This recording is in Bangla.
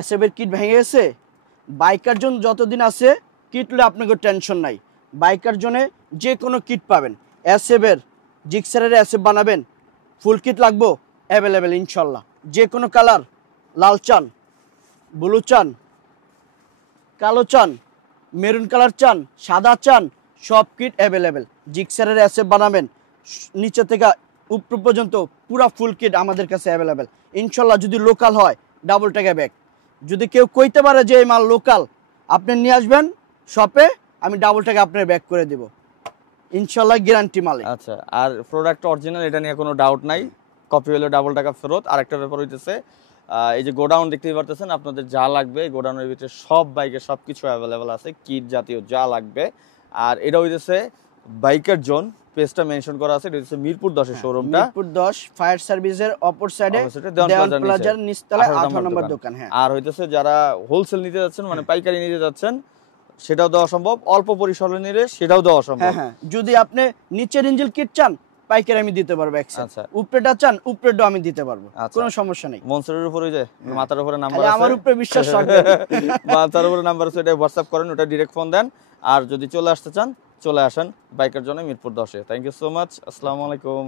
এসএফ এর কিট ভেঙে গেছে, বাইকার জন্য যতদিন আছে কিট হলে আপনাকে টেনশন নাই। বাইকার জন্য যে কোনো কিট পাবেন। এসএফ এর জিক্সারের এসএফ বানাবেন, ফুল কিট লাগবো অ্যাভেলেবেল ইনশাল্লাহ। যে কোনো কালার, লাল চান, ব্লু চান, কালো চান, মেরুন কালার চান, সাদা চান, সব কিট অ্যাভেলেবেল। জিক্সারের এসএফ বানাবেন নিচে থেকে উপর পর্যন্ত পুরা ফুল কিট আমাদের কাছে অ্যাভেলেবেল ইনশাল্লাহ। যদি লোকাল হয় ডাবল টাকা ব্যাগ। যদি কেউ কইতে পারে যে এই মাল লোকাল, আপনি নিয়ে আসবেন শপে, আমি ডাবল টাকা আপনার ব্যাক করে দিব ইনশাল্লাহ, গ্যারান্টি মালে। আচ্ছা, আর প্রোডাক্ট অরিজিনাল, এটা নিয়ে কোনো ডাউট নাই। কপি হলে ডাবল টাকা ফেরত। আরেকটা ব্যাপার হইতেছে, এই যে গোডাউন দেখতেই পারতেছেন, আপনাদের যা লাগবে গোডাউনের ভিতরে সব বাইকের সব কিছু অ্যাভেলেবেল আছে, কিট জাতীয় যা লাগবে। আর এটা হইতেছে বাইকার জোন, পেজটা মেনশন করা আছে। এটা হচ্ছে মিরপুর 10 এর শোরুমটা, মিরপুর 10 ফায়ার সার্ভিসের অপর সাইডে দেওয়ান প্লাজার নিচতলায় 18 নম্বর দোকান। হ্যাঁ, আর হইতেছে যারা হোলসেল নিতে যাচ্ছেন, মানে পাইকারি নিতে যাচ্ছেন, সেটাও দেওয়া সম্ভব। অল্প পরিসরে নিলে সেটাও দেওয়া সম্ভব। হ্যাঁ, যদি আপনি নিচের ইঞ্জিল কিট চান, পাইকারি আমি দিতে পারবো। আচ্ছা, উপরেটা চান, উপরেটাও আমি দিতে পারবো, কোনো সমস্যা নেই। মনসুরের উপরে যে মাথার উপরে নাম্বার আছে, আমার উপরে বিশ্বাস রাখবেন। মাথার উপরে নাম্বার আছে, এটা হোয়াটসঅ্যাপ করেন, ওটা ডাইরেক্ট ফোন দেন। আর যদি চলে আসতে চান, চলে আসেন বাইকের জন্য মিরপুর 10-এ। Thank you so much. আসসালামু আলাইকুম।